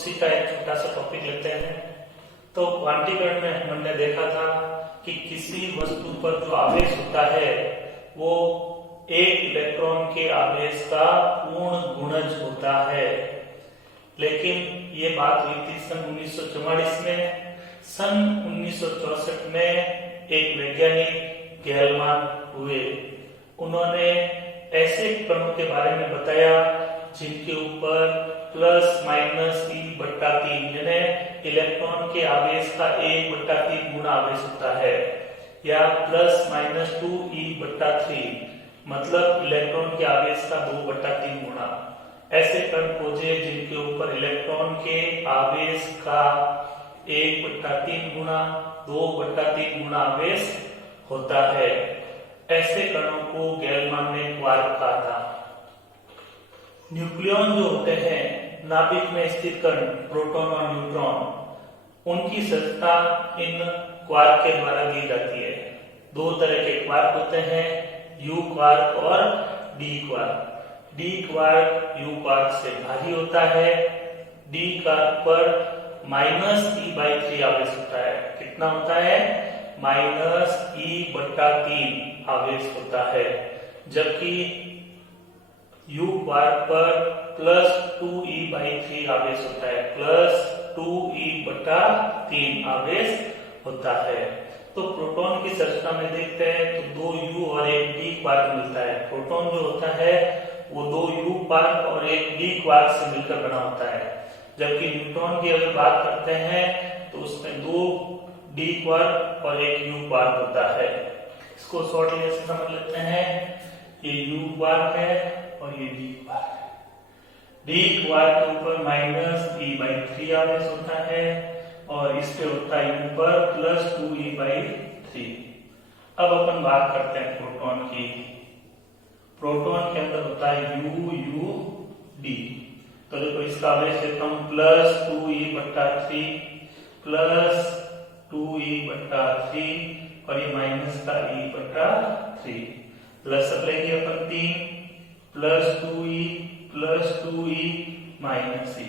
उसी का एक छोटा सा टॉपिक लेते हैं। तो क्वांटीकरण में हमने देखा था कि किसी वस्तु पर जो आवेश होता है वो एक इलेक्ट्रॉन के आवेश का पूर्ण गुणज होता है। लेकिन ये बात हुई थी सन 1944 में। सन 1964 में एक वैज्ञानिक गैलमान हुए। उन्होंने ऐसे कणों के बारे में बताया जिनके ऊपर प्लस माइनस E/3 यानी इलेक्ट्रॉन के आवेश का 1/3 गुना आवेश होता है, या प्लस माइनस 2E/3 मतलब इलेक्ट्रॉन के आवेश का 2/3 गुना। ऐसे कण खोजे जिनके ऊपर इलेक्ट्रॉन के आवेश का 1/3 गुना 2/3 गुना आवेश होता है। ऐसे कणों को गैलमान ने क्वार्क कहा था। न्यूक्लियॉन जो होते हैं, नाभिक में स्थित कण, प्रोटॉन और न्यूट्रॉन, उनकी संरचना इन क्वार्क के द्वारा दी जाती है। दो तरह के क्वार्क होते हैं, यू क्वार्क और D quark. D quark you quark से भारी होता है। डी क्वार्क पर -E/3 आवेश होता है। कितना होता है? -E/3 आवेश होता है। जबकि यू क्वार्क पर +2E/3 आवेश होता है। +2E/3 आवेश होता है। तो प्रोटॉन की संरचना में देखते हैं तो 2 यू और 1 डी क्वार्क मिलता है। प्रोटॉन जो होता है वो 2 यू क्वार्क और 1 डी क्वार्क से मिलकर बना होता है। जबकि न्यूट्रॉन की अगर बात करते हैं तो उसमें 2 डी क्वार्क और 1 यू क्वार्क होता है। इसको शॉर्टली से समझ लेते हैं। ये यू क्वार्क है और ये डी क्वार्क है। डी क्वार्क के ऊपर -E/3 आवेश होता है और इस पे होता है यू पर +2E/3। अब अपन बात करते हैं प्रोटॉन की। प्रोटॉन के अंदर होता है UUD। तो देखो इसका आवेश लेता हूं +2E/3 +2E/3 और ये माइनस का E/3 प्लस अब लेंगे अपन 3 +2E -E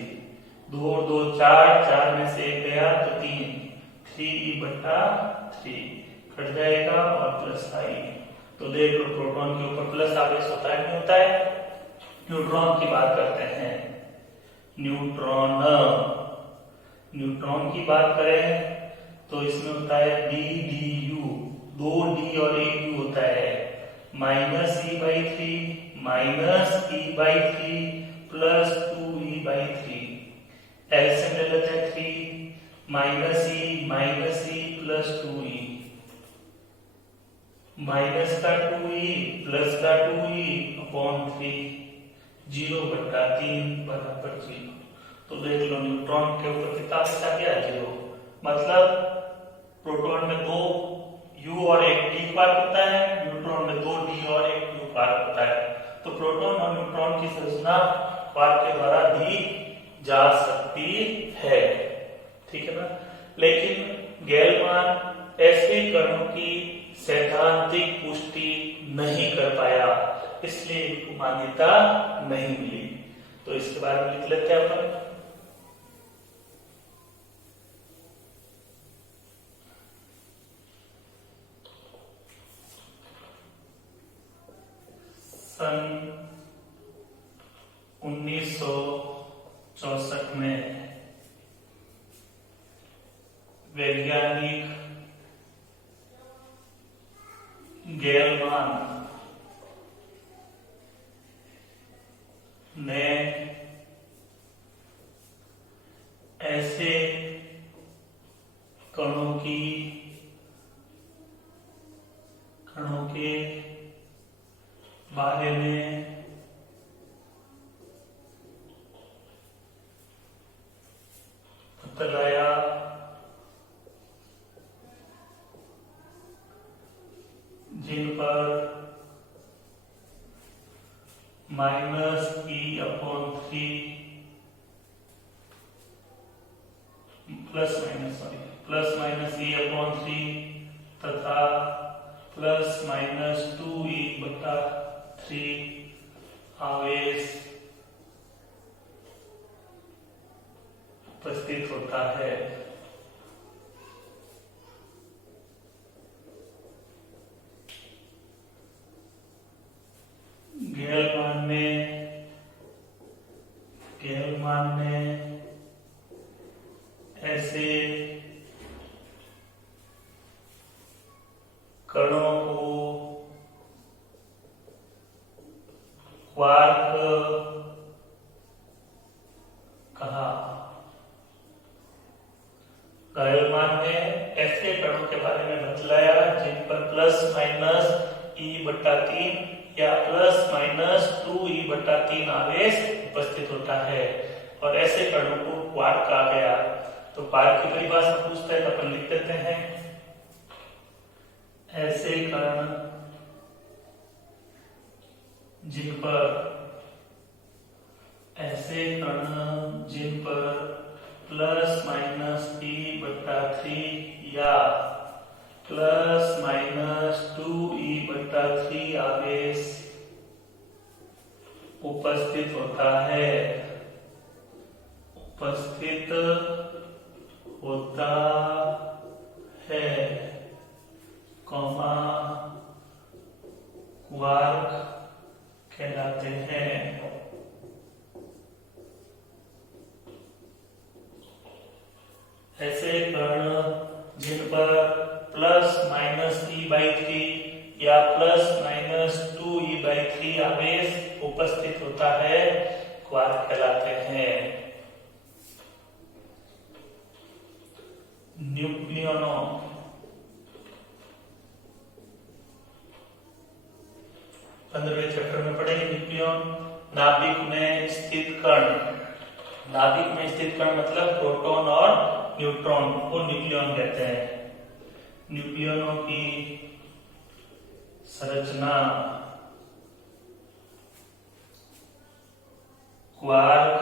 2 और 2 4 में से 1 गया तो 3E/3 कट जाएगा और प्लस आई। तो देख लो प्रोटॉन के ऊपर प्लस आवेश होता है नहीं होता है। न्यूट्रॉन की बात करते हैं। न्यूट्रॉन की बात करें तो इसमें होता है DDU। 2 डी और 1 यू होता है। -E/3 -E/3 +2E/3। एलसीएम ले लेते हैं 3 -E +2E माइनस का 2E प्लस का 2E अपॉन 3 0/3 बराबर 0। तो देख लो न्यूट्रॉन के ऊपर कितना बचा गया? 0। मतलब प्रोटॉन में 2 U और 1 D क्वार्क होता है, न्यूट्रॉन में 2 D और 1 U क्वार्क होता है। तो प्रोटॉन और न्यूट्रॉन की संरचना क्वार्क के द्वारा दी जा सकती है। ठीक है ना? लेकिन गैलमान ऐसे कणों की सैद्धांतिक पुष्टि नहीं कर पाया, इसलिए इनको मान्यता नहीं मिली। तो इसके बारे में लिख लेते हैं अपन। सन 1964 में वैज्ञानिक गैलमान ने ऐसे कणों के बारे में बताया जिन पर -E/3 +-E/3 तथा +-2E/3 आवेश होता है। गैलमान में ऐसे कणों को क्वार्क कहा। गैलमान ने ऐसे कणों के बारे में बतलाया जिन पर +-E/3 या +-2E/3 आवेश उपस्थित होता है और ऐसे कणों को क्वार्क कहा गया। तो क्वार्क की परिभाषा पूछता है तो अपन लिख देते हैं, ऐसे कण जिन पर +-E/3 या +-2E/3 आवेश उपस्थित होता है, क्वार्क कहलाते हैं। ऐसे कण जिन पर +-E/3 या +-2E/3 आवेश उपस्थित होता है क्वार्क कहलाते हैं। न्यूक्लियनों 15वें चैप्टर में पढ़ेंगे न्यूक्लियन। नाभिक में स्थित कण मतलब प्रोटॉन और न्यूट्रॉन को न्यूक्लियन कहते हैं। न्यूक्लियनों की संरचना क्वार्क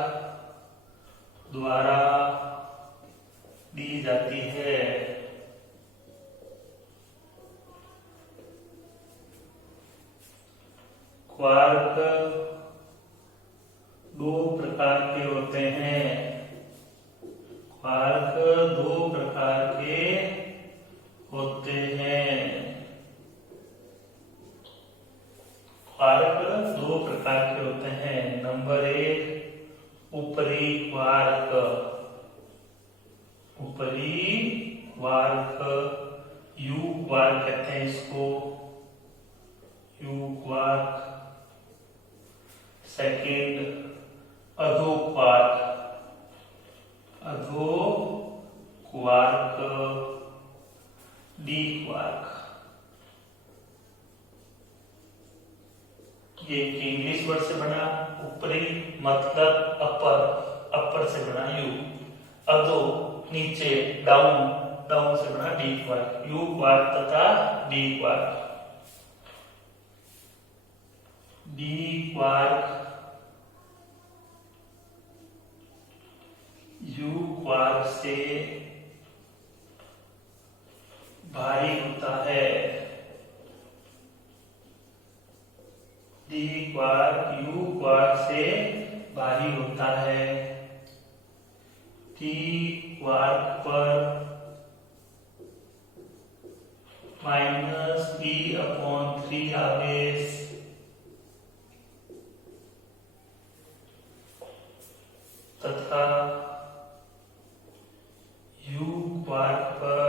द्वारा दी जाती है। क्वार्क दो प्रकार के होते हैं। क्वार्क दो प्रकार के होते हैं। नंबर 1 ऊपरी क्वार्क। यू क्वार्क कहते हैं इसको, यू क्वार्क। सेकेंड अधो क्वार्क, डी क्वार्क। ये इंग्लिश वर्ड से बना, ऊपरी मतलब अपर से बना यू। अधो नीचे, डाउन से बना डी क्वार्क। यू क्वार्क तथा D quark. D quark you quark से भारी होता है। डी क्वार्क यू क्वार्क से भारी होता है। डी क्वार्क पर -E/3 आवेश तथा यू क्वार्क पर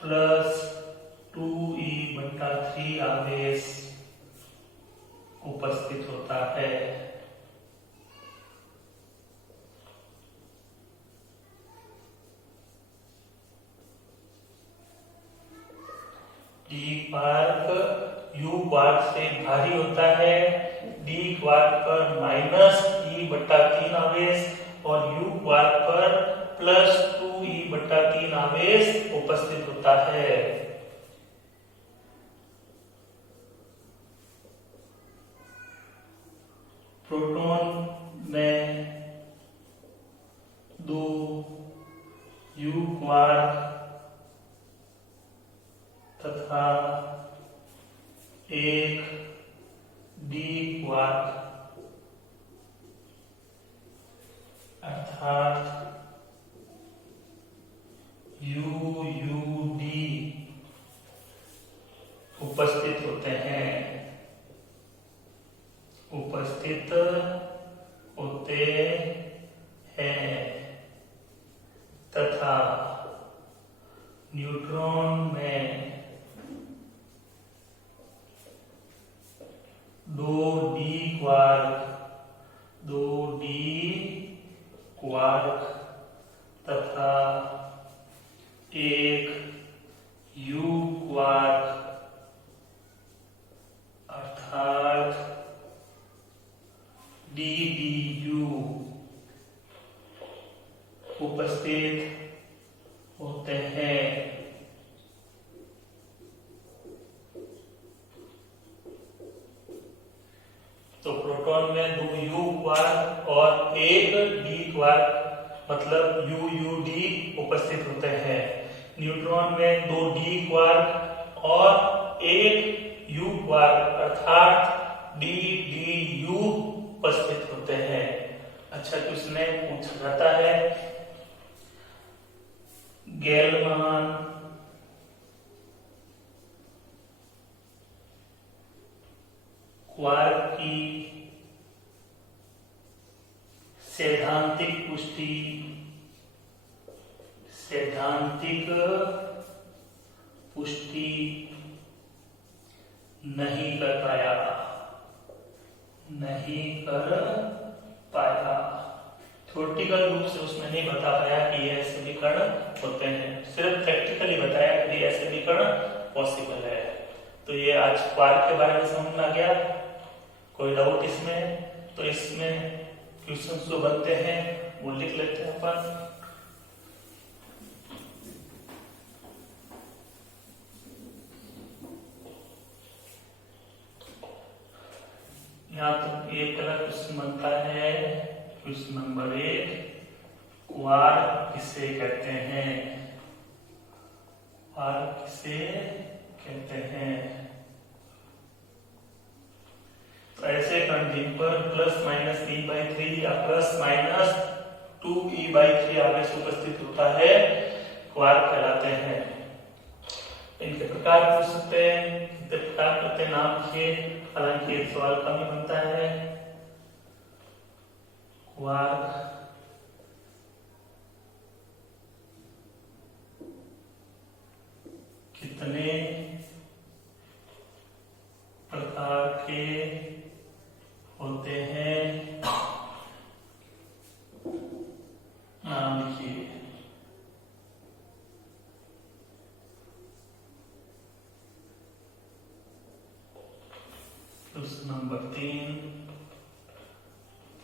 +2E/3 आवेश उपस्थित होता है। डी क्वार्क यू क्वार्क से भारी होता है। डी क्वार्क पर -E/3 आवेश और यू क्वार्क पर +2E/3 आवेश उपस्थित होता है। प्रोटॉन में 2 यू क्वार्क तथा 1 डी क्वार्क अर्थात UUD उपस्थित होते हैं, उपस्थित होते हैं तथा न्यूट्रॉन में 2d क्वार्क तथा 1 U क्वार्क अर्थात DDU उपस्थित होते हैं। तो प्रोटॉन में 2 U क्वार्क और 1 D क्वार्क मतलब UUD उपस्थित होते हैं। न्यूट्रॉन में 2 D क्वार्क और 1 U क्वार्क अर्थात DDU उपस्थित होते हैं। अच्छा, किसने पूछा जाता है गेलमान क्वार्क की सैद्धांतिक पुष्टि नहीं कर पाया। थ्योरेटिकल रूप से उसने नहीं बता पाया कि ये ऐसे भी कण होते हैं, सिर्फ प्रैक्टिकली बताया कि ऐसे भी कण पॉसिबल है। तो ये आज क्वार्क के बारे में समझ में आ गया। कोई डाउट इसमें? तो इसमें क्वेश्चंस जो बनते हैं वो लिख लेते हैं अपन। यहाँ तो ये पहला क्वेश्चन बनता है, क्वेश्चन नंबर 1, क्वार्क किसे कहते हैं? क्वार्क किसे कहते हैं? तो ऐसे कण जिन पर ±e/3 या ±2e/3 आवेश उपस्थित होता है क्वार्क कहलाते हैं। इनके प्रकार पूछ सकते हैं, कितने प्रकार होते हैं नाम लिखिए, हालांकि एक सवाल कम ही बनता है। क्वार्क कितने प्रकार के होते हैं नाम लिखिए। क्वेश्चन नंबर 3,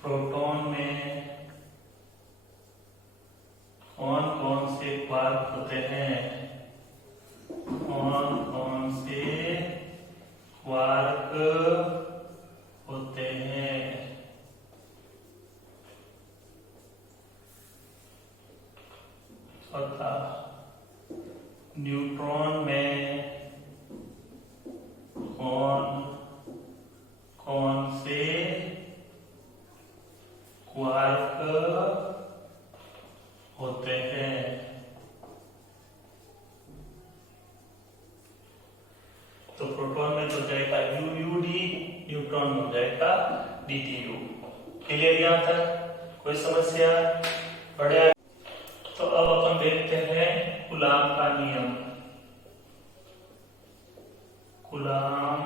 प्रोटॉन में कौन कौन से क्वार्क होते हैं? कौन कौन से क्वार्क होते हैं? चौथा, न्यूट्रॉन में कौन कौन से क्वार्क होते हैं? तो प्रोटॉन में तो जाएगा UUD, न्यूट्रॉन में जाएगा DDU। क्लियर यहाँ तक? कोई समस्या? बढ़िया। तो अब अपन देखते हैं कूलाम का नियम। कूलाम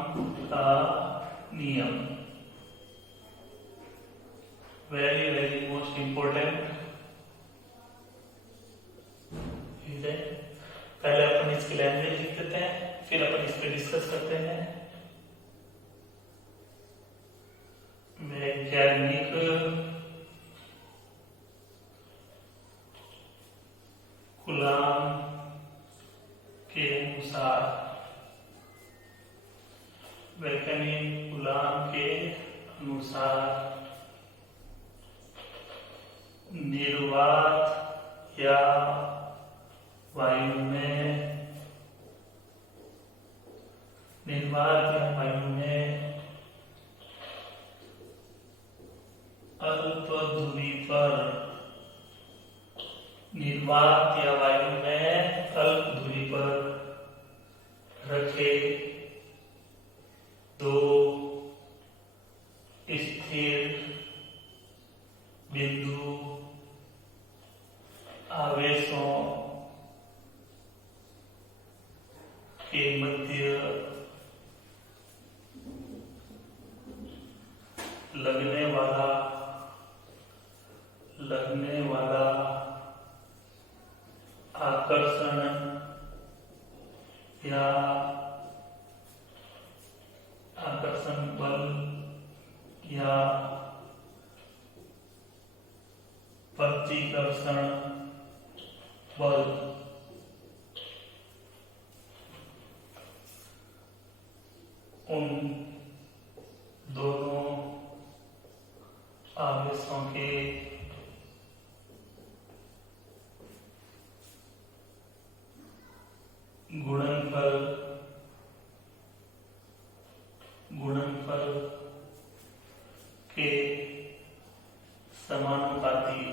का नियम वेरी वेरी मोस्ट इंपोर्टेंट है। पहले अपन इसकी लैंग्वेज लिख देते हैं, फिर अपन इस पे डिस्कस करते हैं। वैज्ञानिक कूलाम के अनुसार, वैज्ञानिक कूलाम के अनुसार निर्वात या वायु में अल्प दूरी पर के मध्य लगने वाला आकर्षण या आकर्षण बल या प्रतिकर्षण बल उन दोनों आवेशों के गुणनफल के समानुपाती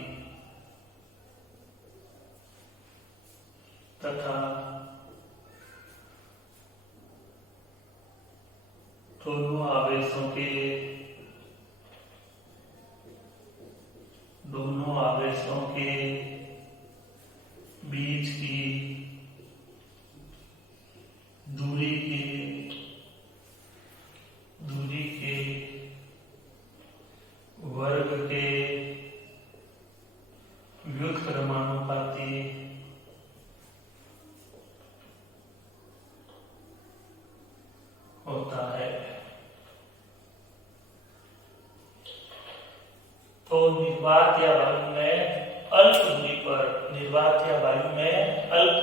तथा दोनों आवेशों के बीच की दूरी के वर्ग के व्युत्क्रमानुपाती होता है। तो निर्वात या वायु में अल्प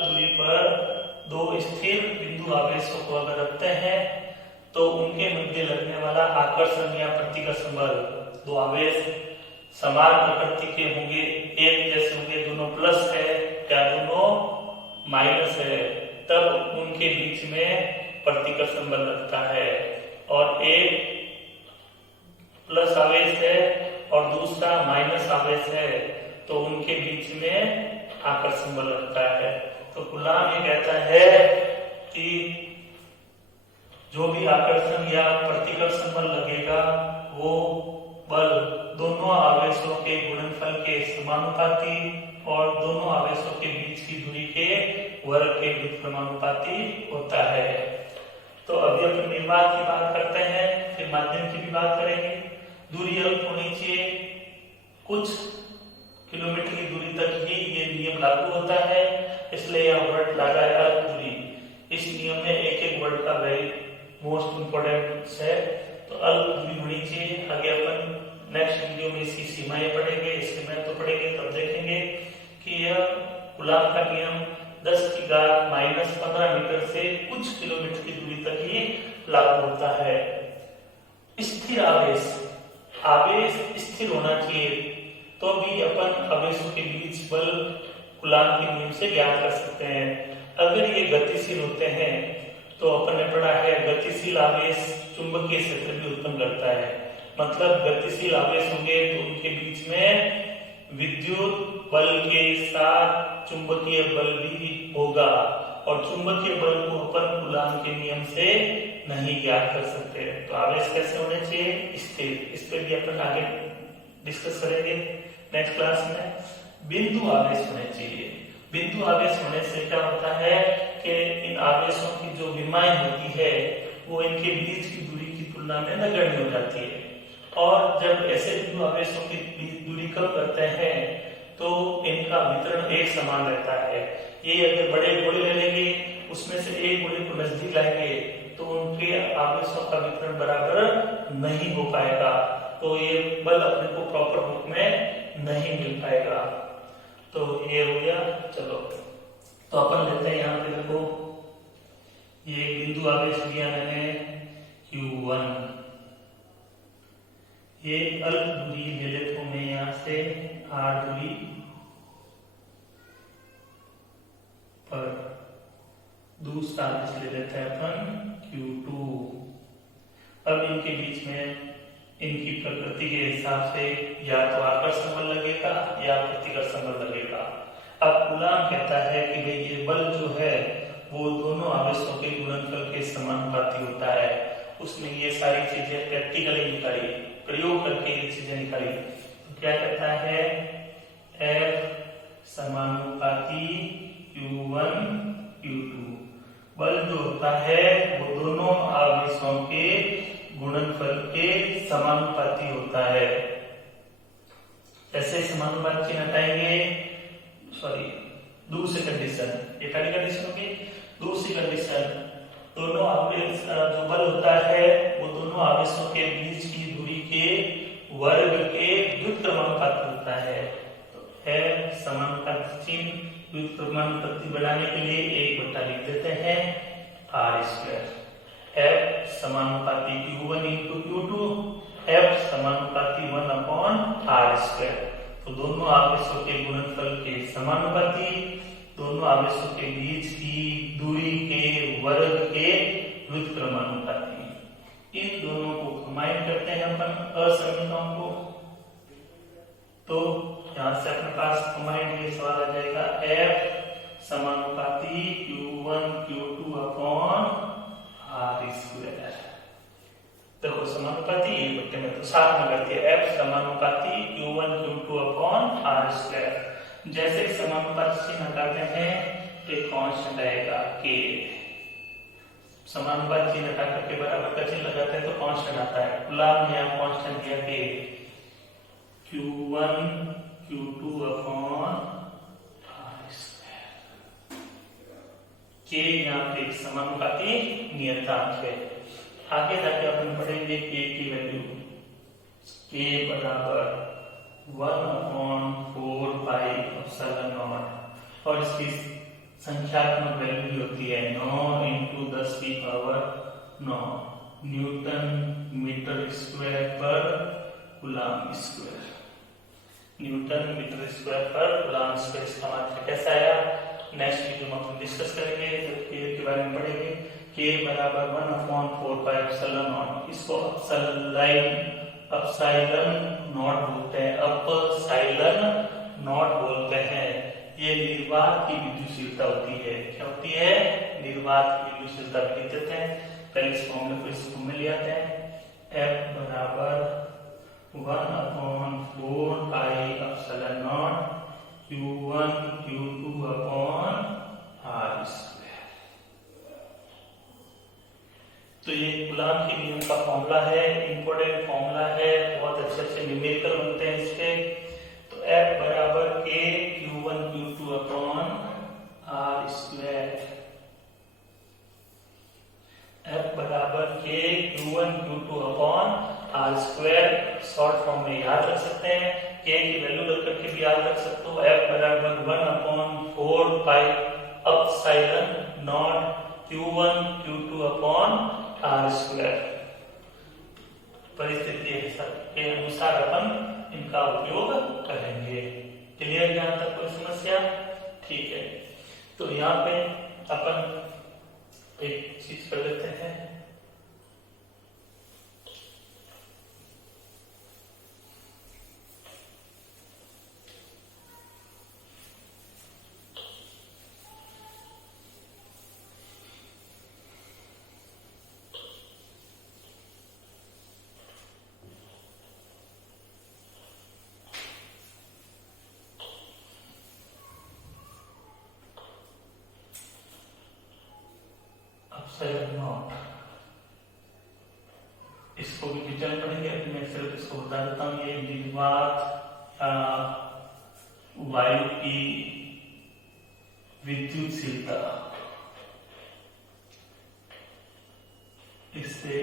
दूरी पर दो स्थिर बिंदु आवेशों को अगर रखते हैं तो उनके मध्य लगने वाला आकर्षण या प्रतिकर्षण बल, दो आवेश समान प्रकृति के होंगे, एक जैसे होंगे, दोनों प्लस है या दोनों माइनस है, तब उनके बीच में प्रतिकर्षण बल लगता है। और एक प्लस आवेश है और दूसरा माइनस आवेश है तो उनके बीच में आकर्षण बल लगता है। तो कूलाम ये कहता है कि जो भी आकर्षण या प्रतिकर्षण बल लगेगा वो बल दोनों आवेशों के गुणनफल के समानुपाती और दोनों आवेशों के बीच की दूरी के वर्ग के व्युत्क्रमानुपाती होता है। तो अभी अपन निर्वात की बात करते हैं, फिर माध्यम की भी बात करेंगे। दूरी अल्प होनी चाहिए, कुछ किलोमीटर की दूरी तक ही ये नियम लागू होता है, इसलिए यह वर्ड लगा है अल्प दूरी। इस नियम में एक एक वर्ड का वेरी मोस्ट इंपोर्टेंट है। तो अल्प दूरी होनी चाहिए। आगे अपन नेक्स्ट वीडियो में इसकी सीमाएं पढ़ेंगे, इसके महत्व पढ़ेंगे, तब देखेंगे कि यह कूलाम का नियम 10⁻⁻15 मीटर से कुछ किलोमीटर की दूरी तक ही लागू होता है। स्थिर आवेश स्थिर होना चाहिए, तो भी अपन आवेशों के बीच बल कूलाम के नियम से ज्ञात कर सकते हैं। अगर ये गतिशील होते हैं तो अपन ने पढ़ा है गतिशील आवेश चुंबकीय क्षेत्र भी उत्पन्न करता है। मतलब गतिशील आवेश होंगे तो उनके बीच में विद्युत बल के साथ चुंबकीय बल भी होगा, और चुंबकीय बल को अपन कूलाम के नियम से नहीं ज्ञात कर सकते। तो आवेश कैसे होने चाहिए? स्थिर। इस पे भी अपन आगे डिस्कस करेंगे नेक्स्ट क्लास में। बिंदु आवेश होने चाहिए। बिंदु आवेश होने से क्या होता है कि इन आवेशों की जो विमाएं होती है वो इनके बीच की दूरी की तुलना में नगण्य हो जाती है, और जब ऐसे बिंदु आवेशों की दूरी कम करते हैं तो इनका वितरण एक समान रहता है। ये अगर बड़े गोले ले लेंगे, उसमें से एक गोले को नजदीक लाएंगे तो उनके आवेशों का वितरण बराबर नहीं हो पाएगा, तो ये बल अपने को प्रॉपर रूप में नहीं मिल पाएगा। तो ये हो गया। चलो तो अपन लेते हैं यहाँ पे, देखो ये बिंदु आवेश दिया मैंने Q1, ये अल्प दूरी ले लेता हूं मैं यहाँ से R दूरी पर। दूसरा आवेश ले लेते हैं अपन Q2। अब इनके बीच में इनकी प्रकृति के हिसाब से या तो आकर्षण बल लगेगा या प्रतिकर्षण बल लगेगा। अब कूलाम कहता है कि भाई ये बल जो है वो दोनों आवेशों के गुणनफल के समानुपाती होता है। उसने ये सारी चीजें प्रैक्टिकली निकाली, प्रयोग करके ये चीजें निकाली। तो क्या कहता है? F समानुपाती Q1 Q2 बल जो होता है वो दोनों आवेशों के गुणनफल के समानुपाती होता है। ऐसे समानुपात चिन्ह हटाएंगे, सॉरी दूसरी कंडीशन, ये पहली कंडीशन होगी। दूसरी कंडीशन, दोनों आवेश जो बल होता है वो दोनों आवेशों के बीच की दूरी के वर्ग के व्युत्क्रमानुपाती होता है। तो है समानुपाती चिन्ह, व्युत्क्रमानुपाती बनाने के लिए 1 लिख देते हैं r²। F समानुपाती Q1 into Q2, F समानुपाती 1/r²। तो दोनों आवेशों के गुणनफल के समानुपाती, दोनों आवेशों के बीच की दूरी के वर्ग के व्युत्क्रमानुपाती। इन दोनों को कंबाइन करते हैं अपन असमीकरण को, तो यहां से अपने पास कंबाइंड ये सवाल आ जाएगा F समानुपाती Q1 Q2 अपॉन r²। देखो समानुपाती ये बट्टे में तो साथ में करती है, F समानुपाती Q1 Q2 अपॉन r²। जैसे समानुपाती चिन्ह हटाते हैं एक कांस्टेंट आएगा k, समानुपाती चिन्ह हटा करके बराबर का चिन्ह लगाते हैं तो कांस्टेंट आता है। कूलॉम ने यहाँ कांस्टेंट दिया k, Q1 Q2 upon r²। k यहाँ पे एक समानुपाती नियतांक है। आगे जाके अपन पढ़ेंगे k की वैल्यू, k बराबर 1/4 पाई एप्सिलॉन नॉट, और इसकी संख्यात्मक वैल्यू होती है 9 into 10⁻9 न्यूटन मीटर स्क्वायर पर coulomb square. Newton metre square पर कूलॉम स्क्वायर। इसका मतलब कैसा आया नेक्स्ट वीडियो में हम डिस्कस करेंगे, जब k के बारे में पढ़ेंगे। k बराबर 1/4 पाई एप्सिलॉन नॉट, इसको अपसाइलन नॉट बोलते हैं, अपसाइलन नॉट बोलते हैं। ये निर्वात की विद्युशीलता होती है। क्या होती है? निर्वात की विद्युशीलता लिख देते हैं। पहले इस फॉर्मूले को इस फॉर्म में ले आते हैं। F बराबर 1/4 pi epsilon naught Q1 Q2 upon r²। तो ये कूलॉम के नियम का फॉर्मूला है, इंपॉर्टेंट फॉर्मूला है, बहुत अच्छे अच्छे न्यूमेरिकल बनते हैं इसके। तो F बराबर k Q1 Q2 upon r²। F बराबर k Q1 Q2 upon r²। Short form में याद रख सकते हैं, k की वैल्यू रख करके भी याद रख सकते हो। F बराबर 1/4 pi epsilon naught Q1 Q2 upon r²। परिस्थिति के अनुसार अपन इनका उपयोग करेंगे। क्लियर? यहां तक कोई समस्या? ठीक है। तो यहाँ पे अपन एक चीज कर लेते हैं, एप्सिलॉन नॉट, इसको भी डिटेल पढ़ेंगे। अभी मैं सिर्फ इसको बता देता हूँ, ये निर्वात वायु की विद्युतशीलता, इससे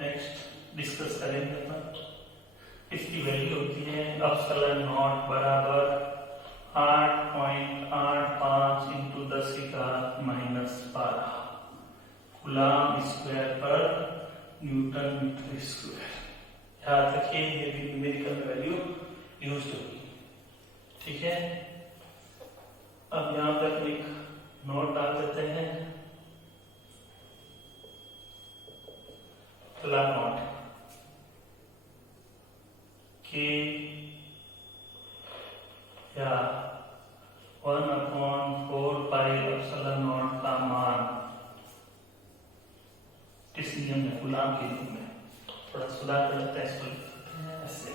नेक्स्ट डिस्कस करेंगे अपन। इसकी वैल्यू होती है एप्सिलॉन नॉट बराबर 8.85 into 10⁻12 कूलॉम स्क्वायर पर न्यूटन मीटर स्क्वायर। याद रखिए ये भी न्यूमेरिकल वैल्यू यूज होगी। ठीक है, अब यहां पर एक नोट डाल देते हैं, कूलॉम नॉट के या 1/4 पाई एप्सिलॉन नॉट का मान किस नियम में? कूलॉम के नियम में। थोड़ा सुधार कर लेते हैं इसको ऐसे,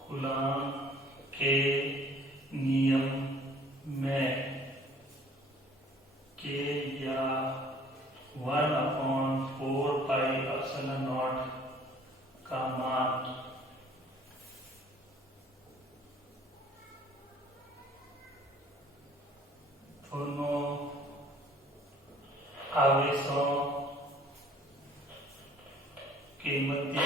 कूलॉम के नियम में के या 1/4 पाई एप्सिलॉन नॉट का मान दोनों आवेशों के मध्य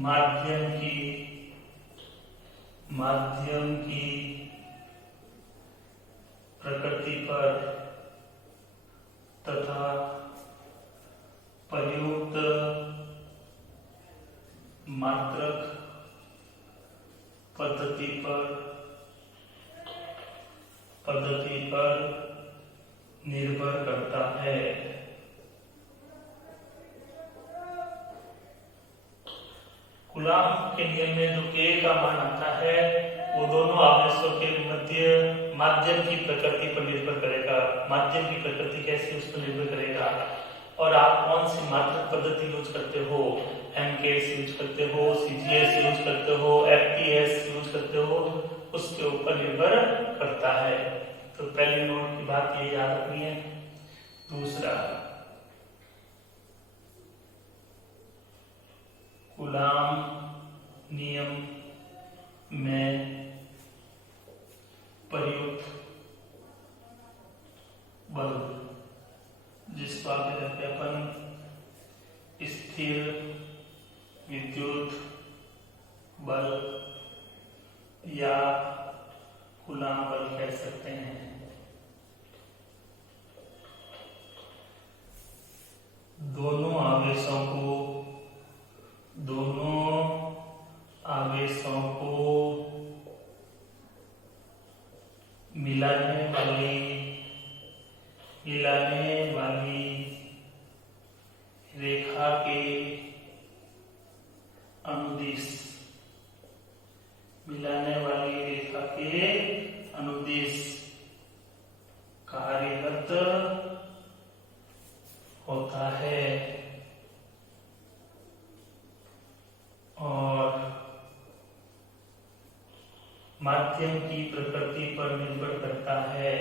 माध्यम की प्रकृति पर तथा प्रयुक्त मात्रक पद्धति पर निर्भर करता है। कूलॉम के नियम में जो K का मान आता है वो दोनों आवेशों के मध्य माध्यम की प्रकृति पर निर्भर करेगा। माध्यम की प्रकृति कैसी उस पर निर्भर करेगा। और आप कौन सी मात्रक पद्धति यूज करते हो, MKS यूज करते हो, CGS यूज करते हो, FTS यूज करते हो, उसके ऊपर निर्भर करता है। तो पहली नोट की बात ये याद रखनी है। दूसरा, कूलॉम नियम में प्रयुक्त बल, जिसको आगे जाके अपन स्थिर विद्युत बल या कूलॉम बल कह सकते हैं। दोनों आवेशों को मिलाने वाली रेखा के अनुदिश कार्यरत होता है और माध्यम की प्रकृति पर निर्भर करता है।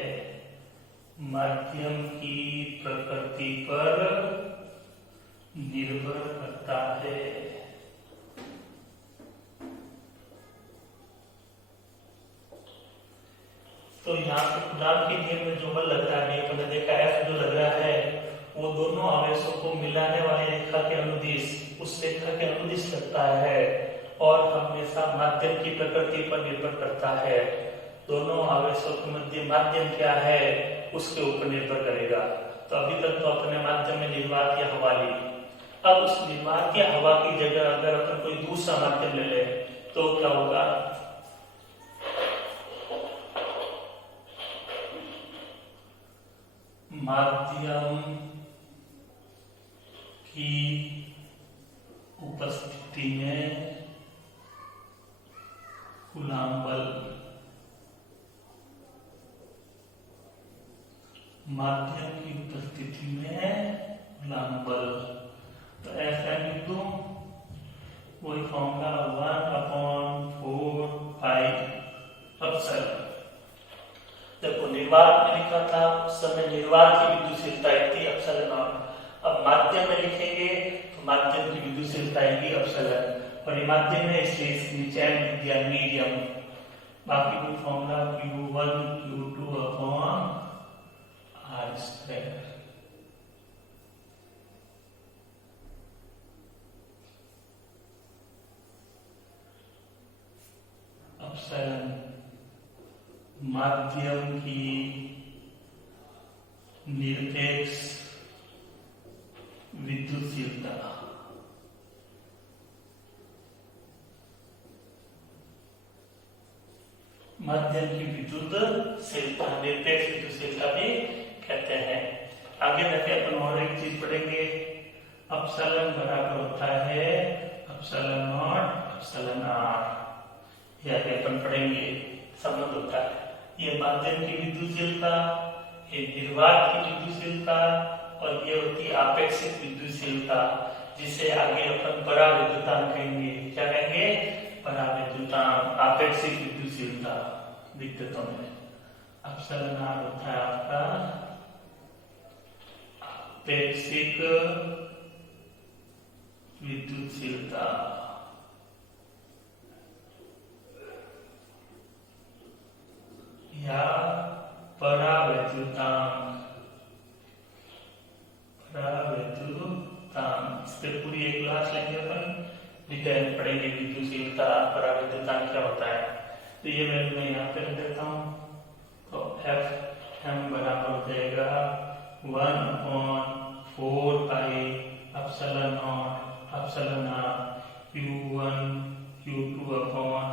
माध्यम की प्रकृति पर निर्भर करता है। तो यहाँ पे कूलॉम के नियम में जो बल लग रहा है, हमने देखा F जो लग रहा है वो दोनों आवेशों को मिलाने वाली रेखा के अनुदिश, उस रेखा के अनुदिश लगता है और हमेशा माध्यम की प्रकृति पर निर्भर करता है। दोनों आवेशों के मध्य माध्यम क्या है उसके ऊपर निर्भर करेगा। तो अभी तक तो अपने माध्यम में निर्वात या हवा ली। अब उस निर्वात या हवा की जगह अगर अपन कोई दूसरा माध्यम ले ले तो क्या होगा? माध्यम की उपस्थिति में कूलॉम बल, माध्यम की उपस्थिति में कूलॉम बल। तो ऐसा लिख दो, वही फॉर्मूला 1/4 पाई एप्सिलॉन। देखो निर्वात में लिखा था उस समय निर्वात की विद्युतशीलता थी एप्सिलॉन नॉट। अब माध्यम में लिखेंगे तो माध्यम की विद्युतशीलता आएगी एप्सिलॉन, और ये माध्यम में इसलिए नीचे लिख दिया मीडियम। बाकी कोई formula Q1 Q2 upon R square. Epsilon माध्यम की निरपेक्ष विद्युतशीलता, माध्यम की विद्युतशीलता, निरपेक्ष विद्युतशीलता भी कहते हैं। आगे जाके अपन और एक चीज पढ़ेंगे, एप्सिलॉन बराबर होता है एप्सिलॉन नॉट एप्सिलॉन R। यह अपन पढ़ेंगे, संबंध होता है। ये माध्यम की विद्युतशीलता, ये निर्वात की विद्युतशीलता, और ये होती है आपेक्षिक विद्युतशीलता, जिसे आगे अपन पराविद्युतांक कहेंगे। क्या कहेंगे? परावैद्युतांक, आपेक्षिक विद्युतशीलता विद्युतों में एप्सिलॉन आर होता है आपका आपेक्षिक विद्युतशीलता या परावैद्युतांक। इस पे पूरी एक क्लास लेंगे अपन, डिटेल पढ़ेंगे विद्युतशीलता, परावैद्युतांक क्या होता है। तो ये मैं यहाँ पे रख देता हूँ। तो एफ एम बराबर हो जाएगा 1/4 pi epsilon naught epsilon r Q1 Q2 upon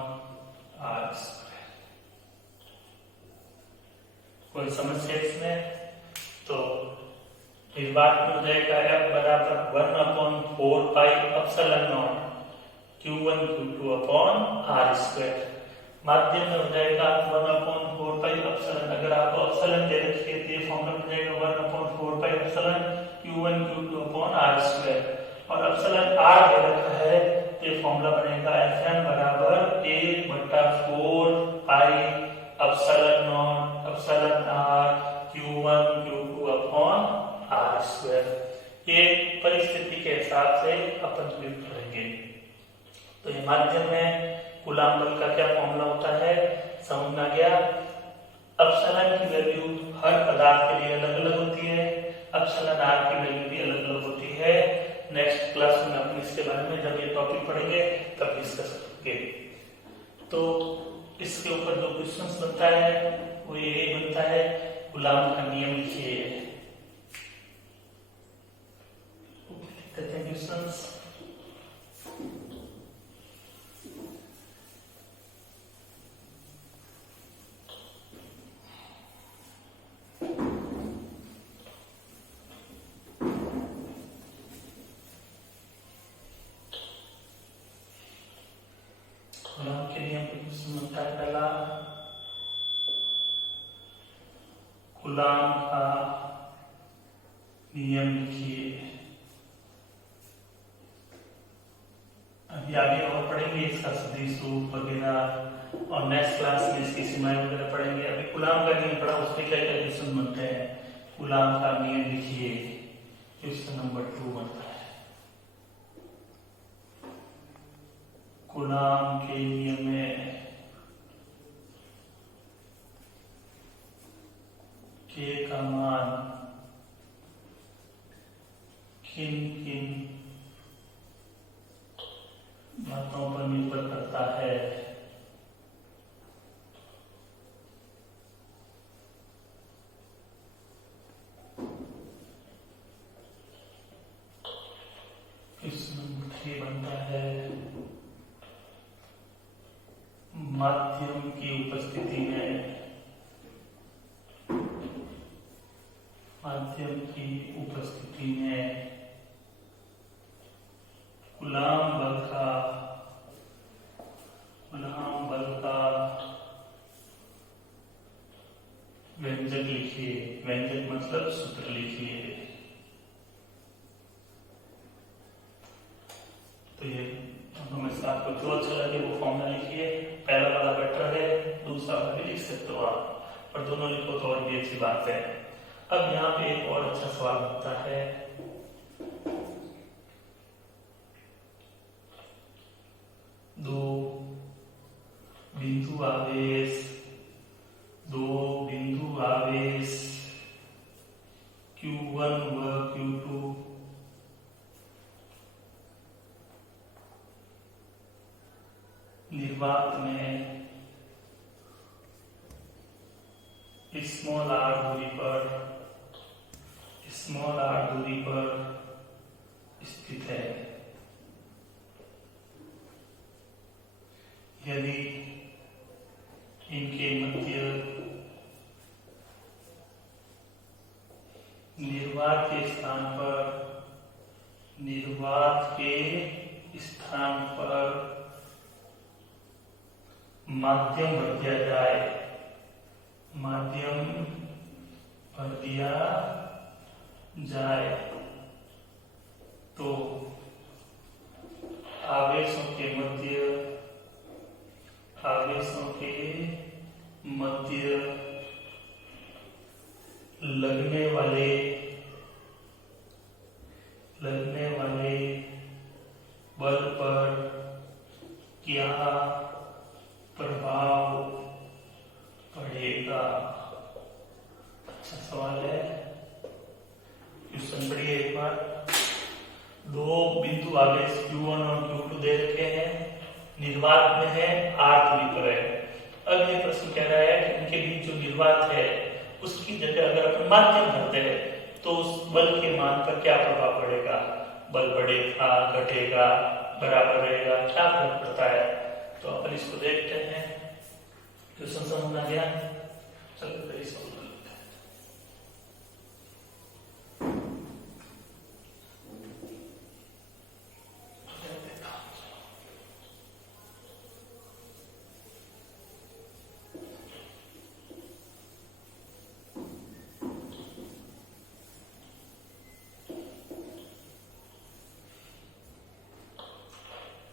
r square. कोई समस्या इसमें? तो इस बात में हो जाएगा F बराबर 1/4 pi epsilon naught Q1 Q2 upon r square. माध्यम में हो जाएगा 1/4 पाई एप्सिलॉन। अगर आपको एप्सिलॉन दे रखी है तो ये फॉर्मूला हो जाएगा 1/4 pi epsilon Q1 Q2 upon r square. और एप्सिलॉन आर दे रखा है तो ये फॉर्मूला बनेगा Fm बराबर 1/4 pi epsilon naught epsilon r Q1 Q2 upon r square. ये परिस्थिति के हिसाब से अपन प्रयुक्त करेंगे। तो ये माध्यम में कूलाम बल का क्या फॉर्मूला होता है समझ में आ गया। एप्सिलॉन की वैल्यू हर पदार्थ के लिए अलग अलग होती है, एप्सिलॉन आर की वैल्यू भी अलग अलग होती है। नेक्स्ट क्लास में अपन इसके बारे में जब ये टॉपिक पढ़ेंगे तब डिस्कस करेंगे। तो इसके ऊपर जो क्वेश्चन बनता है वो ये बनता है, कूलाम का नियम लिखिए। क्वेश्चंस कूलाम के नियम का क्वेश्चन बनता है पहला, कूलाम का नियम लिखिए। अभी आगे और पढ़ेंगे इसका सदिश रूप वगैरह और नेक्स्ट क्लास में इसकी सीमाएं वगैरह पढ़ेंगे। अभी कूलाम का नियम पढ़ा, उसमें क्या क्या क्वेश्चन बनते हैं। कूलाम का नियम लिखिए, क्वेश्चन नंबर 2 बनता है। कूलाम के नियम में के का मान किन किन बातों पर निर्भर करता है। क्वेश्चन नंबर 3 बनता है, माध्यम की उपस्थिति में कूलाम बल का व्यंजक लिखिए। व्यंजक मतलब सूत्र लिखिए। तो ये हमेशा आपको जो अच्छा लगे वो फॉर्मूला लिखिए। पहला वाला बेटर है, दूसरा वाला भी लिख सकते हो आप, पर दोनों लिखो तो और भी अच्छी बात है। अब यहाँ पे एक और अच्छा सवाल बनता है, दो बिंदु आवेश Q1 व Q2 निर्वात में स्मॉल r दूरी पर स्थित है। यदि इनके मध्य निर्वात के स्थान पर माध्यम भर दिया जाए तो आवेशों के मध्य मध्य लगने वाले बल पर क्या प्रभाव पड़ेगा। अच्छा सवाल है, क्वेश्चन पढ़िए एक बार। दो बिंदु आवेश Q1 और Q2 दे रखे हैं, निर्वात में है, R3 पर है। अब ये प्रश्न कह रहा है कि इनके बीच जो निर्वात है उसकी जगह अगर अपन माध्यम भरते हैं तो उस बल के मान पर क्या प्रभाव पड़ेगा। बल बढ़ेगा, घटेगा, बराबर रहेगा, क्या फर्क पड़ता है। तो अपन इसको देखते हैं। क्वेश्चन समझ में आ गया। चलो करिए सॉल्व करते हैं।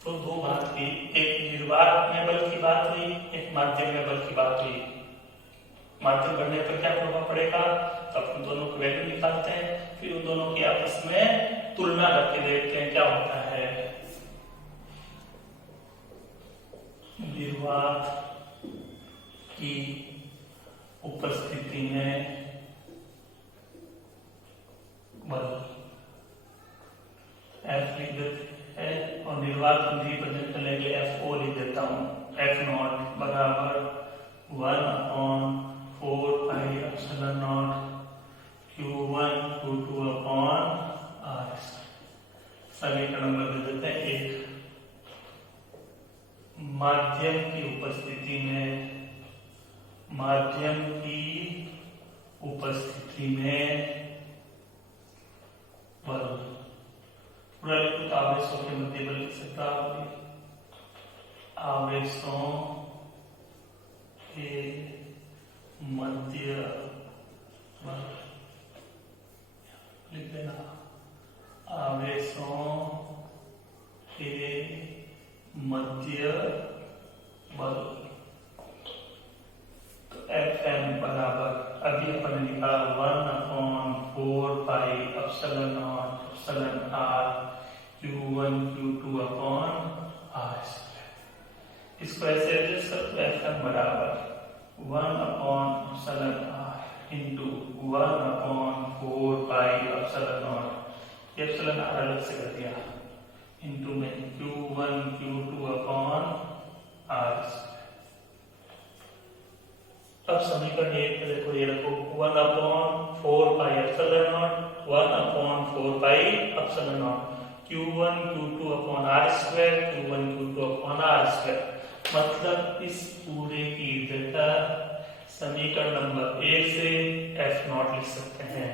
तो दो बात की, एक निर्वात में बल की बात हुई, एक माध्यम में बल की बात हुई। माध्यम बढ़ने पर क्या प्रभाव पड़ेगा, तब उन दोनों की वैल्यू निकालते हैं, फिर उन दोनों की आपस में तुलना करके देखते हैं क्या होता है। निर्वात की उपस्थिति में बल F लिख देते हैं और निर्वात को रिप्रेजेंट करने के लिए F0 लिख देता हूं। F0 बराबर 1/4 pi epsilon naught Q1 Q2 upon R। समीकरण नंबर दे देते हैं 1। माध्यम की उपस्थिति में बल प्रयुक्त आवेशों के मध्य बल लिख सकता है। आवेशों के मध्य बल लिख देना। आवेशों के मध्य बल तो Fm बराबर अभी अपन ने लिखा 1/4 pi epsilon naught epsilon R Q1 Q2 upon R। इसको ऐसे एडजस्ट कर तो Fm बराबर 1/एप्सिलॉन R into 1/4 pi epsilon naught, epsilon R अलग से कर दिया, इंटू में Q1 Q2 अपॉन R। अब समीकरण 1 में देखो ये रखो 1/4 pi epsilon not 1/4 pi epsilon naught Q1 Q2 upon R square Q1 Q2 upon R square. मतलब इस पूरे की जगह समीकरण नंबर 1 से F0 लिख सकते हैं।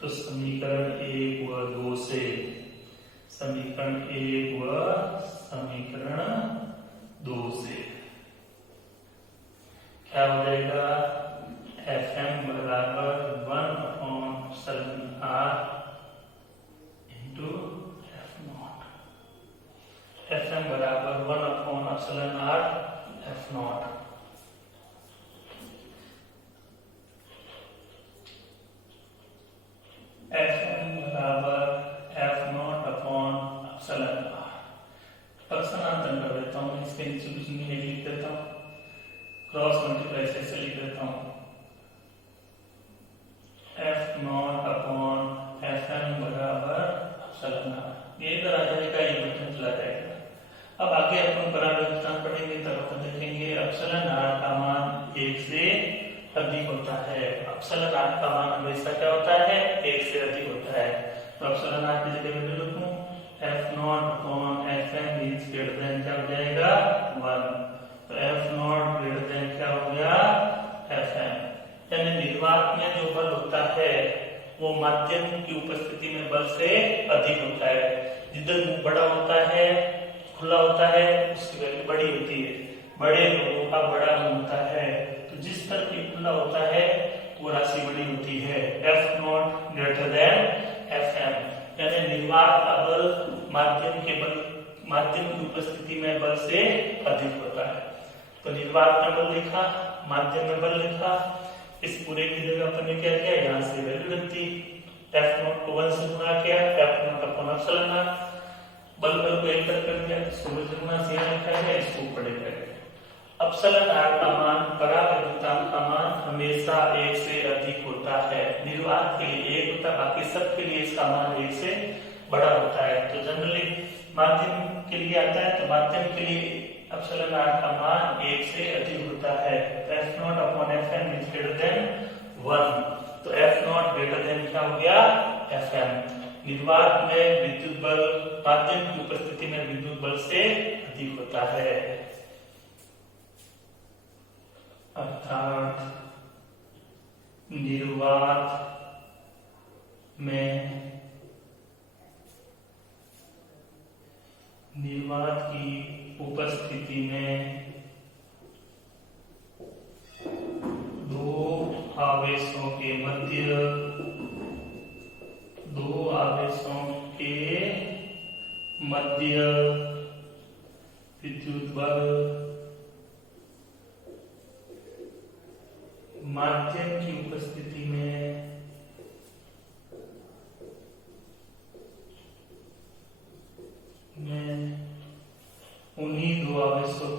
तो समीकरण 1 व 2 से समीकरण 1 व समीकरण 2 से क्या हो जाएगा। Fm बराबर 1/एप्सिलॉन R इंटू F0। Fm बराबर 1/एप्सिलॉन R F0। Fm बराबर F0 अपॉन एप्सिलॉन R। पक्षांतर कर देता हूँ, इसके नीचे कुछ नहीं लिख देता हूँ, क्रॉस मल्टीप्लाई से लिख देता हूँ। F0 अपॉन Fm बराबर एप्सिलॉन R। ये इधर आ जाएगा, ये बटन चला जाएगा। अब आगे अपन परावर्तन पढ़ेंगे तब अपन देखेंगे एप्सिलॉन R का मान 1 से अधिक होता है। एप्सिलॉन R का मान हमेशा क्या होता है, 1 से अधिक होता है। तो एप्सिलॉन R की जगह मैं लिखूं F0 upon Fm is greater than क्या हो जाएगा 1। तो F0 ग्रेटर देन क्या हो गया Fm। यानी निर्वात में जो बल होता है वो माध्यम की उपस्थिति में बल से अधिक होता है। जिधर बड़ा होता है, खुला होता है, उसकी वैल्यू बड़ी होती है। बड़े लोगों का बड़ा होता है, तो जिस पर भी खुला होता है वो राशि बड़ी होती है। F0 greater than Fm। यानी निर्वात का बल माध्यम की उपस्थिति में बल से अधिक होता है। तो निर्वात में बल लिखा, माध्यम में बल लिखा, इस पूरे की जगह अपन ने क्या किया, यहाँ से वैल्यू रख दी, F0 को 1 से गुणा किया, F0 अपॉन एप्सिलॉन नॉट, बल को एक तरफ कर दिया, इसको गुणा से लिखा गया, इसको ऊपर लिखा गया। एप्सिलॉन r का मान, परावैद्युतांक का मान हमेशा 1 से अधिक होता है। निर्वात के लिए 1 होता है, बाकी सब के लिए इसका मान 1 से बड़ा होता है। तो जनरली माध्यम के लिए आता है, तो माध्यम के लिए एप्सिलॉन r का मान 1 से अधिक होता है। F0 upon Fm is greater than 1, तो F0 ग्रेटर देन क्या हो गया, Fm। निर्वात में विद्युत बल माध्यम की उपस्थिति में विद्युत बल से अधिक होता है, अर्थात निर्वात की उपस्थिति में दो आवेशों के मध्य विद्युत बल माध्यम की उपस्थिति में उन्हीं दो आवेशों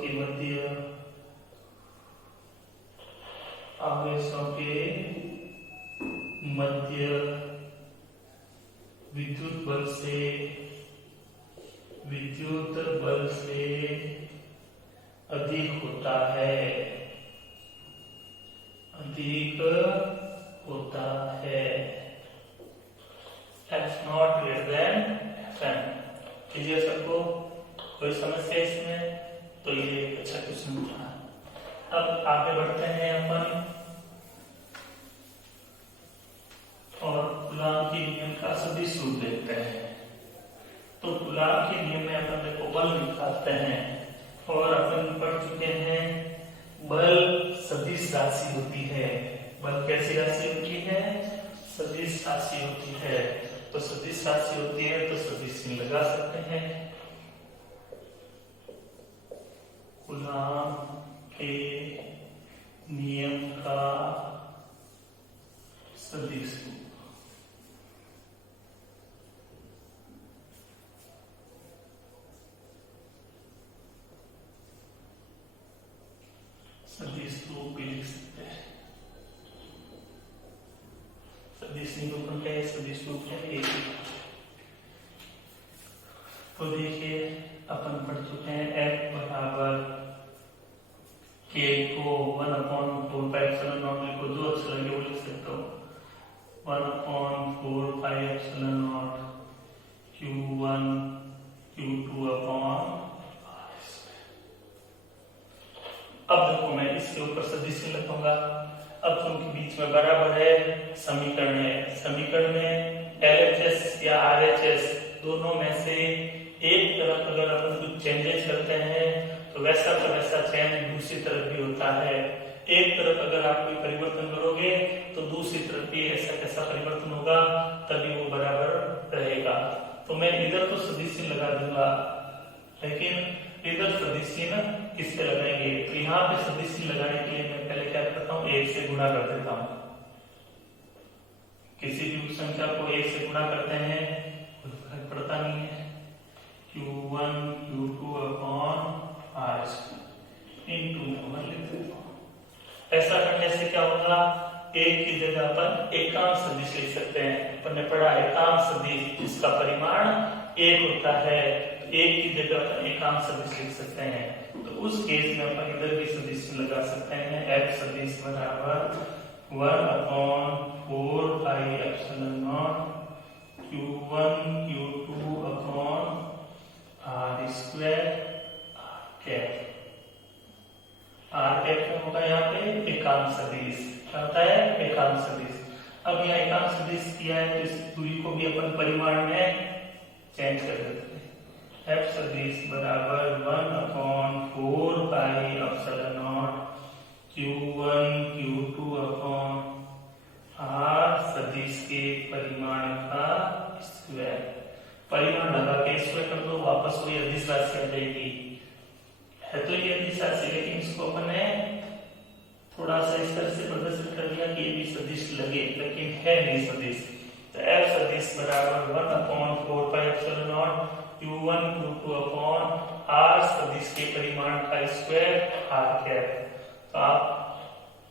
के मध्य विद्युत बल से अधिक होता है, F0 greater than Fm। Clear सबको, कोई समस्या इसमें? तो ये अच्छा क्वेश्चन था। अब आगे बढ़ते हैं अपन और कूलॉम के नियम का सदिश रूप देखते हैं। तो कूलॉम के नियम में अपन देखो बल निकालते हैं, और अपन पढ़ चुके हैं बल सदिश राशि होती है। बल कैसी राशि होती है, सदिश राशि होती है। तो सदिश राशि होती है तो सदिश चिन्ह लगा सकते हैं। कूलॉम के नियम का सदिश रूप, सदिश रूप भी लिख सकते हैं। सदिश निरूपण क्या है, सदिश रूप है एक। तो देखिए अपन पढ़ चुके हैं F बराबर K को 1/4πε0 लिखो, जो अच्छा लगे वो लिख सकते हो। 1/4πε0 Q1 Q2 अपॉन। अब देखो मैं इसके ऊपर सदिश लिखूंगा। अब क्योंकि बीच में बराबर है, समीकरण में LHS या RHS दोनों में से एक तरफ अगर अपन कुछ चेंजेस करते हैं तो वैसा का वैसा चेंज दूसरी तरफ भी होता है। एक तरफ अगर आप कोई परिवर्तन करोगे तो दूसरी तरफ भी ऐसा कैसा परिवर्तन होगा, तभी वो बराबर रहेगा। तो मैं इधर तो सदिश लगा दूंगा, लेकिन इधर सदिश किससे लगाएंगे, तो यहाँ पे सदिश लगाने के लिए मैं पहले क्या करता हूँ, 1 से गुणा कर देता हूँ। किसी भी संख्या को 1 से गुणा करते हैं कोई फर्क पड़ता नहीं है। Q1 Q2 upon R into number लिख देता हूँ। ऐसा करने से क्या होगा, एक की जगह अपन एकांक सदिश लिख सकते हैं। अपन ने पढ़ा एकांक सदिश जिसका परिमाण 1 होता है, एक की जगह अपन एकांक सदिश लिख सकते हैं। तो उस केस में अपन इधर भी सदिश लगा सकते हैं। F सदिश बराबर 1/4πε0 Q1 Q2 upon R square R cap होगा यहाँ पे एकांक सदिश, क्या होता है एकांक सदिश। अब यहाँ एकांक सदिश किया है तो इस दूरी को भी अपन परिमाण में चेंज कर देते हैं। F सदिश बराबर 1/4πε0 Q1 Q2 अपॉन R सदिश के परिमाण का स्क्वायर। परिमाण लगा के स्क्वायर कर दो, वापस वही अदिश राशि आ जाएगी। है तो ये अदिश राशि, लेकिन इसको अपन है डी सदिश। तो एफ सदिश बराबर 1/4πε0 Q1 Q2 अपॉन आर सदिश के परिमाण का स्क्वायर आर कैप। तो आप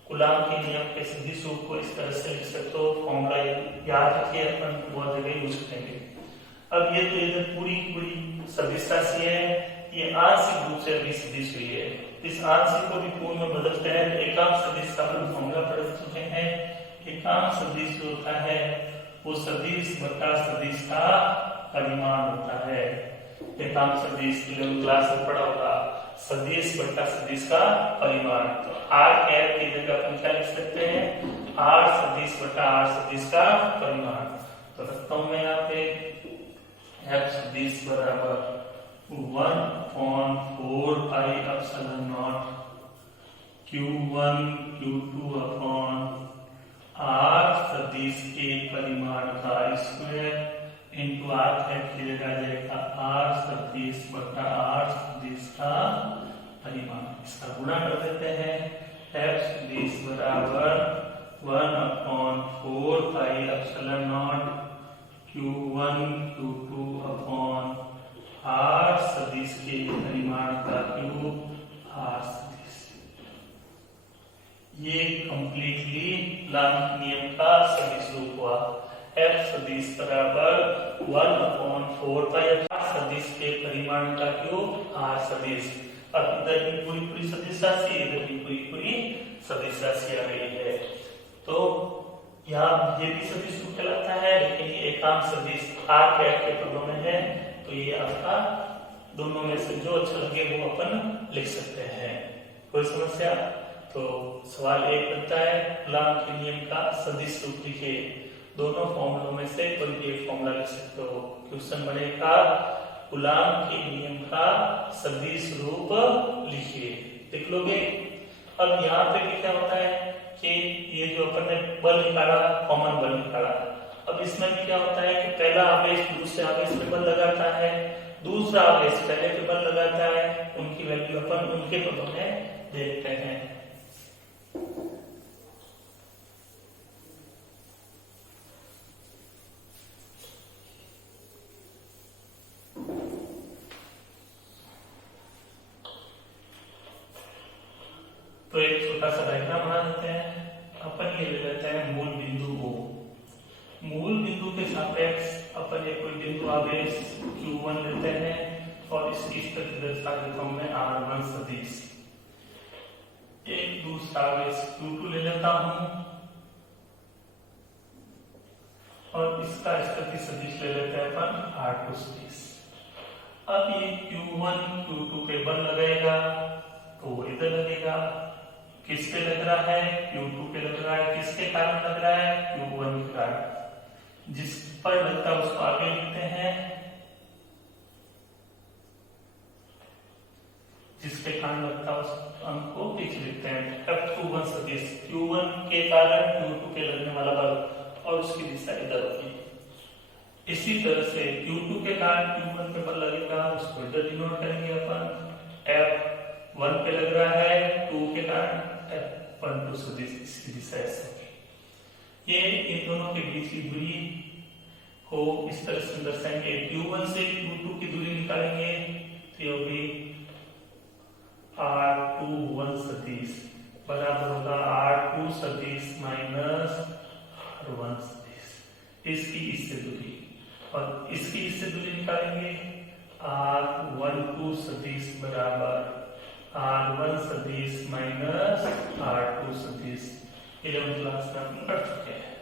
कूलॉम के नियम के सदिश रूप को इस तरह से लिख सकते हो, फॉर्मूला याद रखिए, अपन बहुत जगह यूज करेंगे। अब ये तो इधर पूरी पूरी सदिश राशि है, ये आंशिक रूप से अभी सदिश हुई है। इस आंशिक को भी पूर्ण में बदलते हैं। एकांक सदिश का अपन फॉर्मूला पढ़ चुके हैं। एकांक सदिश जो होता है वो सदिश बटा सदिश का परिमाण होता है। एकांक सदिश क्लास में पढ़ा होगा, सदिश बटा सदिश का परिमाण। तो आर कैप की जगह अपन क्या लिख सकते हैं, आर सदिश बटा आर सदिश का परिमाण। तो रखता हूं मैं यहाँ पे एफ सदिश बराबर 1/4πε0 Q1 Q2 अपॉन आर सदिश के परिमाण का स्क्वायर इंटू आर कैप की जगह जाएगा आर सदिश बटा आर सदिश का परिमाण। इसका गुणा कर देते हैं। एफ सदिश बराबर 1/4πε0 Q1 Q2 अपॉन आर सदिश के परिमाण का क्यूब आर सदिश। ये कंप्लीटली कूलॉम नियम का सदिश रूप हुआ। एफ सदिश बराबर 1/4π सदिश के परिमाण का क्यूब आर सदिश। अब इधर की पूरी पूरी सदिश राशि, इधर की पूरी पूरी सदिश राशि आ गई है। तो यहाँ ये भी सदिश रूप कहलाता है, लेकिन ये एकांक सदिश आर कैप के पदों में है। तो ये आपका दोनों में से जो अच्छा लगे वो अपन लिख सकते हैं। कोई समस्या? तो सवाल एक बनता है, कूलॉम के नियम का सदिश रूप लिखिए। दोनों फॉर्मूलों में से कोई भी एक फॉर्मूला लिख सकते हो। क्वेश्चन बनेगा कूलॉम के नियम का सदिश रूप लिखिए, लिख लोगे। अब यहाँ पे भी क्या होता है कि ये जो अपन ने बल निकाला, कॉमन बल निकाला, अब इसमें भी क्या होता है कि पहला आवेश दूसरे आवेश पे बल लगाता है, दूसरा आवेश पहले पे बल लगाता है। उनकी वैल्यू अपन उनके पदों में देखते हैं। तो एक छोटा सा डायग्राम बना देते हैं। अपन ये ले लेते हैं मूल बिंदु O। मूल बिंदु के सापेक्ष अपन ये कोई बिंदु आवेश Q1 लेते हैं और इसकी स्थिति दर्शा देता हूं मैं R1 सदिश। एक दूसरा आवेश Q2 ले लेता हूं और इसका स्थिति सदिश ले लेते हैं अपन R2 सदिश। अब ये Q1 Q2 पे बल लगेगा तो वो इधर लगेगा। किस पे लग रहा है? Q2 पे लग रहा है। किसके कारण लग रहा है? Q1 के कारण। जिस पर लगता है उसको आगे लिखते हैं, जिसके कारण लगता है उस अंक को पीछे लिखते हैं। F21 सदिश, Q1 के कारण Q2 पे लगने वाला बल और उसकी दिशा इधर होगी। इसी तरह से Q2 के कारण Q1 पे बल लगेगा, उसको इधर डिनोट करेंगे अपन। F1 पे लग रहा है 2 के कारण F12 सदिश, इसकी दिशा ऐसे होगी। ये इन दोनों के बीच की दूरी को इस तरह से दर्शाएंगे। Q1 से Q2 की दूरी निकालेंगे तो ये होगी R21 सदिश बराबर होगा R2 सदिश माइनस R1 सदिश। इसकी इससे दूरी और इसकी इससे दूरी निकालेंगे। R12 सदिश बराबर R1 सदिश माइनस R2 सदिश। 11th क्लास में हम कर चुके हैं।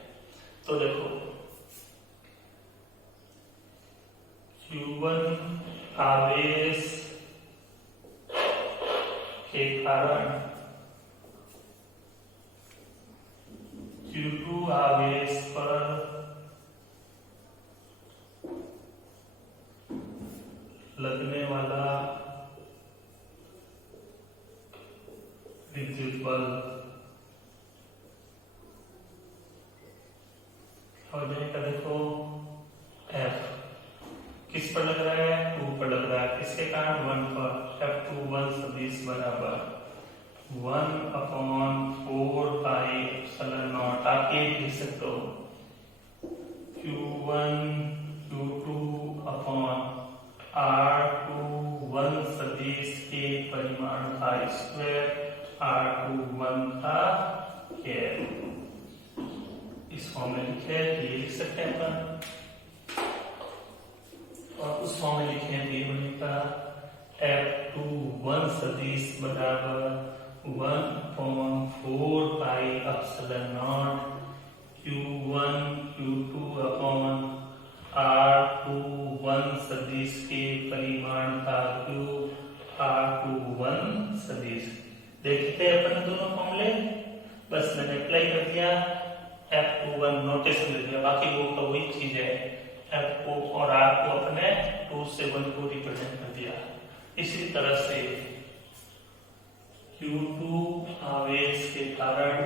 तो देखो Q1 आवेश के कारण Q2 आवेश पर लगने वाला विद्युत बल हो जाएगा। देखो F किस पर लग रहा है? 2 पर लग रहा है। किसके कारण? 1 पर। F21 सदिश बराबर 1/4πε0। आके लिख सकते हो Q1 Q2 अपॉन R21 सदिश के परिमाण का स्क्वायर R21 का स्क्वायर। इस फॉर्म में लिखे ये लिख सकते हैं अपन, और उस फॉर्म में लिखे हैं का F21 सदिश बराबर 1/4 pi epsilon naught Q1 Q2 upon R21 सदिश के परिमाण का क्यूब R21 सदिश। देखते हैं अपन दोनों फॉर्मूले, बस मैंने अप्लाई कर दिया, F21 नोटिस कर दिया, बाकी वो का वही चीज है, F को और R को अपने 2 से 1 को रिप्रेजेंट कर दिया। इसी तरह से Q2 आवेश के कारण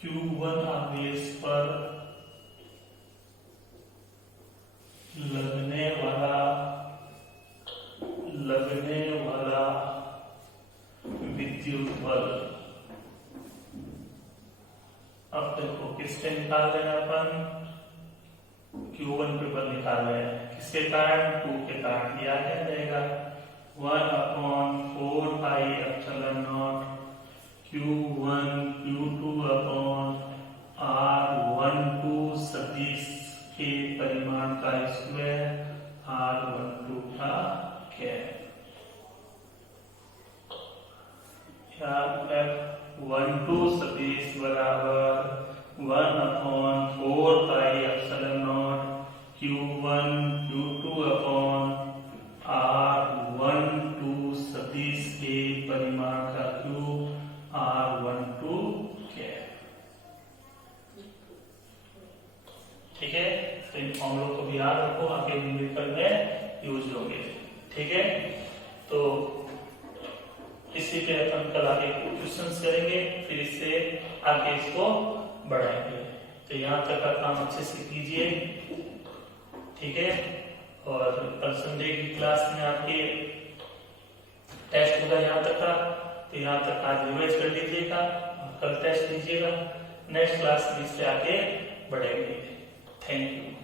Q1 आवेश पर लगने वाला विद्युत बल। अब देखो किससे निकाल रहे हैं अपन, Q1 पे बल निकाल रहे हैं, किसके कारण, 2 के कारण। यह क्या जाएगा 1/4 pi epsilon naught Q1 Q2 upon R12 सदिश के परिमाण का स्क्वायर R12 का स्क्वायर। F12 सदिश बराबर 1/4 pi epsilon naught Q1 Q2 upon R12 सदिश के परिमाण का क्यूब R12 क्या है। ठीक है, तो इन फॉर्मूलों को भी याद रखो, आगे न्यूमेरिकल में यूज होंगे। ठीक है, तो इसी पे अपन कल आगे क्वेश्चंस करेंगे, फिर इससे आगे इसको बढ़ाएंगे। तो यहाँ तक का काम अच्छे से कीजिए। ठीक है, और कल संडे की क्लास में आपके टेस्ट होगा यहाँ तक का, तो यहाँ तक आज रिवाइज कर लीजिएगा, कल टेस्ट लीजिएगा, नेक्स्ट क्लास में इससे आगे बढ़ेंगे। Thank you.